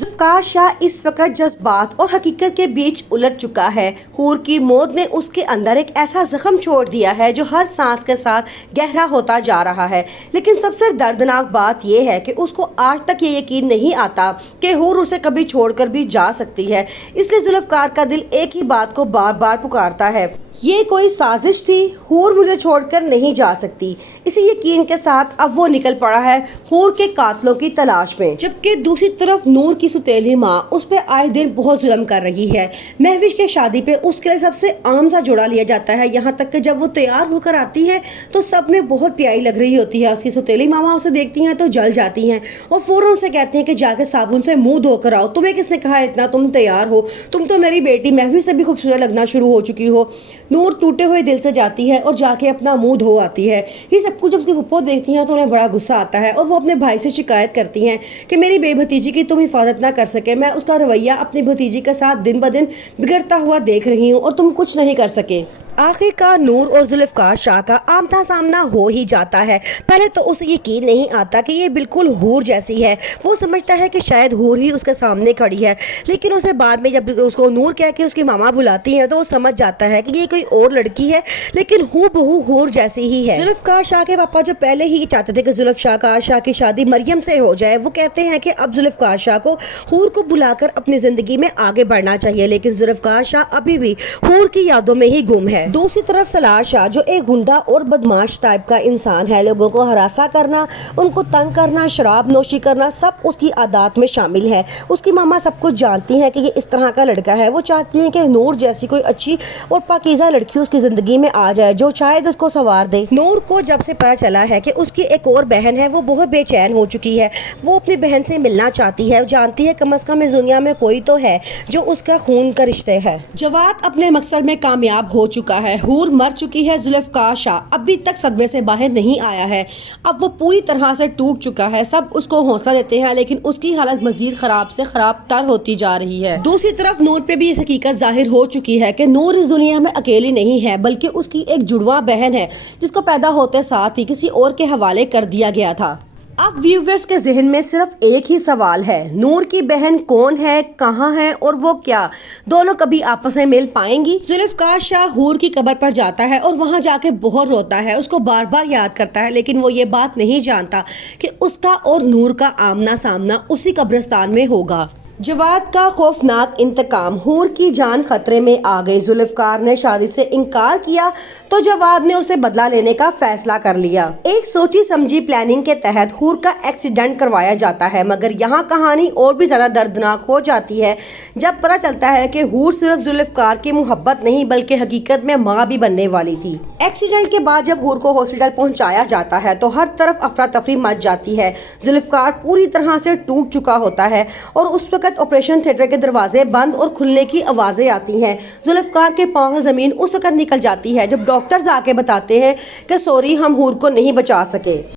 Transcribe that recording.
ज़ुल्फ़िकार शाह इस वक्त जज्बात और हकीकत के बीच उलझ चुका है। हूर की मौत ने उसके अंदर एक ऐसा जख्म छोड़ दिया है जो हर सांस के साथ गहरा होता जा रहा है। लेकिन सबसे दर्दनाक बात यह है कि उसको आज तक ये यकीन नहीं आता कि हूर उसे कभी छोड़कर भी जा सकती है। इसलिए ज़ुल्फ़िकार का दिल एक ही बात को बार बार पुकारता है, ये कोई साजिश थी, हूर मुझे छोड़कर नहीं जा सकती। इसी यकीन के साथ अब वो निकल पड़ा है हूर के कातलों की तलाश में। जबकि दूसरी तरफ नूर की सौतेली माँ उस पर आए दिन बहुत जुल्म कर रही है। महविश के शादी पे उसके लिए सबसे आम सा जोड़ा लिया जाता है, यहाँ तक कि जब वो तैयार होकर आती है तो सब में बहुत प्यारी लग रही होती है। उसकी सौतेली मामा उसे देखती हैं तो जल जाती हैं और फौरन उसे कहते हैं कि जाके साबुन से मुंह धोकर आओ, तुम्हें किसने कहा इतना, तुम तैयार हो, तुम तो मेरी बेटी महविश से भी खूबसूरत लगना शुरू हो चुकी हो। नूर टूटे हुए दिल से जाती है और जाके अपना मुंह धो आती है। ये सब कुछ जब उसकी फुप्पो देखती हैं तो उन्हें बड़ा गुस्सा आता है और वो अपने भाई से शिकायत करती हैं कि मेरी बेभतीजी की तुम हिफाजत ना कर सके, मैं उसका रवैया अपनी भतीजी के साथ दिन ब दिन बिगड़ता हुआ देख रही हूँ और तुम कुछ नहीं कर सके। आखिरकार नूर और ज़ुल्फ़िकार शाह का आमना सामना हो ही जाता है। पहले तो उसे यकीन नहीं आता कि ये बिल्कुल हूर जैसी है। वो समझता है कि शायद हूर ही उसके सामने खड़ी है, लेकिन उसे बाद में जब उसको नूर कह के उसकी मामा बुलाती हैं तो वो समझ जाता है कि ये कोई और लड़की है, लेकिन हूबहू हूर जैसी ही है। ज़ुल्फ़िकार शाह के पापा जो पहले ही चाहते थे कि ज़ुल्फ़िकार शाह की शादी मरियम से हो जाए, वो कहते हैं कि अब ज़ुल्फ़िकार शाह को हूर को बुलाकर अपनी ज़िंदगी में आगे बढ़ना चाहिए। लेकिन ज़ुल्फ़िकार शाह अभी भी हूर की यादों में ही गुम है। दूसरी तरफ सलार शाह जो एक गुंडा और बदमाश टाइप का इंसान है, लोगों को हरासा करना, उनको तंग करना, शराब नोशी करना, सब उसकी आदत में शामिल है। उसकी मामा सब कुछ जानती हैं कि ये इस तरह का लड़का है। वो चाहती हैं कि नूर जैसी कोई अच्छी और पाकीज़ा लड़की उसकी ज़िंदगी में आ जाए जो शायद उसको संवार दे। नूर को जब से पता चला है कि उसकी एक और बहन है, वो बहुत बेचैन हो चुकी है। वो अपनी बहन से मिलना चाहती है, जानती है कम से कम इस दुनिया में कोई तो है जो उसका खून का रिश्ते है। जवाद अपने मकसद में कामयाब हो चुका है, हूर मर चुकी है। ज़ुल्फ़िकार शाह अभी तक सदमे से बाहर नहीं आया है। अब वो पूरी तरह से टूट चुका है। सब उसको हौसला देते हैं लेकिन उसकी हालत मजीद खराब से खराब तर होती जा रही है। दूसरी तरफ नूर पे भी ये हकीकत जाहिर हो चुकी है कि नूर इस दुनिया में अकेली नहीं है, बल्कि उसकी एक जुड़वा बहन है जिसको पैदा होते साथ ही किसी और के हवाले कर दिया गया था। अब व्यूअर्स के जहन में सिर्फ एक ही सवाल है, नूर की बहन कौन है, कहाँ है और वो क्या दोनों कभी आपस में मिल पाएंगी? ज़ुल्फ़िकार शाह हूर की कब्र पर जाता है और वहाँ जाके बहुत रोता है, उसको बार बार याद करता है, लेकिन वो ये बात नहीं जानता कि उसका और नूर का आमना सामना उसी कब्रिस्तान में होगा। जवाद का खौफनाक इंतकाम, हूर की जान खतरे में आ गई। ज़ुल्फ़िकार ने शादी से इनकार किया तो जवाद ने उसे बदला लेने का फैसला कर लिया। एक सोची समझी प्लानिंग के तहत हूर का एक्सीडेंट करवाया जाता है, मगर यहाँ कहानी और भी ज्यादा दर्दनाक हो जाती है जब पता चलता है कि हूर सिर्फ ज़ुल्फ़िकार की मोहब्बत नहीं बल्कि हकीकत में माँ भी बनने वाली थी। एक्सीडेंट के बाद जब हूर को हॉस्पिटल पहुँचाया जाता है तो हर तरफ अफरा तफरी मच जाती है। ज़ुल्फ़िकार पूरी तरह से टूट चुका होता है और उस वक्त ऑपरेशन थिएटर के दरवाजे बंद और खुलने की आवाजें आती हैं। ज़ुल्फ़िकार के पांव जमीन उस वक्त निकल जाती है जब डॉक्टर्स आके बताते हैं कि सॉरी, हम हूर को नहीं बचा सके।